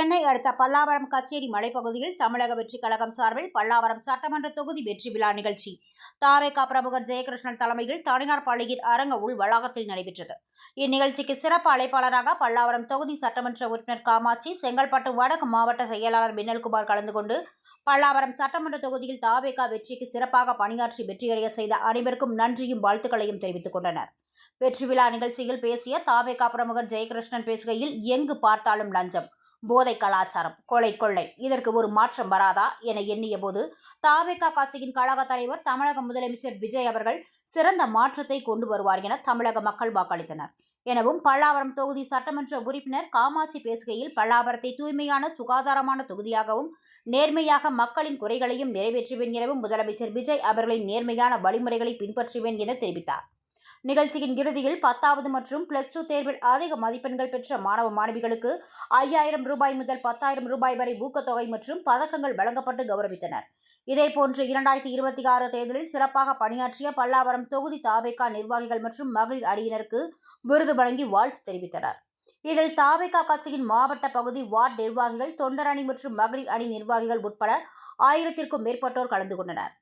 சென்னை அடுத்த பல்லாவரம் கச்சேரி மலைப்பகுதியில் தமிழக வெற்றிக் கழகம் சார்பில் பல்லாவரம் சட்டமன்ற தொகுதி வெற்றி விழா நிகழ்ச்சி தாவேகா பிரமுகர் ஜெயகிருஷ்ணன் தலைமையில் தனியார் பள்ளியின் அரங்க உள் வளாகத்தில் நடைபெற்றது. இந்நிகழ்ச்சிக்கு சிறப்பு அழைப்பாளராக பல்லாவரம் தொகுதி சட்டமன்ற உறுப்பினர் காமாட்சி, செங்கல்பட்டு வடக்கு மாவட்ட செயலாளர் பின்னல்குமார் கலந்து கொண்டு பல்லாவரம் சட்டமன்ற தொகுதியில் தாவேகா வெற்றிக்கு சிறப்பாக பணியாற்றி வெற்றியடைய செய்த அனைவருக்கும் நன்றியும் வாழ்த்துக்களையும் தெரிவித்துக் கொண்டனர். வெற்றி விழா நிகழ்ச்சியில் பேசிய தாவேகா பிரமுகர் ஜெயகிருஷ்ணன் பேசுகையில், எங்கு பார்த்தாலும் லஞ்சம், போதை கலாச்சாரம், கொலை கொள்ளை, இதற்கு ஒரு மாற்றம் வராதா என எண்ணிய போது தாவேகா கட்சியின் கழக தலைவர் தமிழக முதலமைச்சர் விஜய் அவர்கள் சிறந்த மாற்றத்தை கொண்டு வருவார் என தமிழக மக்கள் வாக்களித்தனர் எனவும் பல்லாவரம் தொகுதி சட்டமன்ற உறுப்பினர் காமாட்சி பேசுகையில், பல்லாவரத்தை தூய்மையான சுகாதாரமான தொகுதியாகவும் நேர்மையாக மக்களின் குறைகளையும் நிறைவேற்றுவேன் எனவும் முதலமைச்சர் விஜய் அவர்களின் நேர்மையான வழிமுறைகளை பின்பற்றுவேன் என தெரிவித்தார். நிகழ்ச்சியின் இறுதியில் 10வது மற்றும் +2 தேர்வில் அதிக மதிப்பெண்கள் பெற்ற மாணவ மாணவிகளுக்கு 5000 ரூபாய் முதல் 10,000 ரூபாய் வரை ஊக்கத்தொகை மற்றும் பதக்கங்கள் வழங்கப்பட்டு கௌரவித்தனர். இதேபோன்று 2026 தேர்தலில் சிறப்பாக பணியாற்றிய பல்லாவரம் தொகுதி தாவேகா நிர்வாகிகள் மற்றும் மகளிர் அணியினருக்கு விருது வழங்கி வாழ்த்து தெரிவித்தனர். இதில் தாவேகா கட்சியின் மாவட்ட பகுதி வார்டு நிர்வாகிகள், தொண்டர் அணி மற்றும் மகளிர் அணி நிர்வாகிகள் உட்பட 1000க்கும் மேற்பட்டோர் கலந்து கொண்டனர்.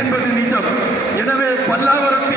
என்பது நிஜம். எனவே பல்லாவரம்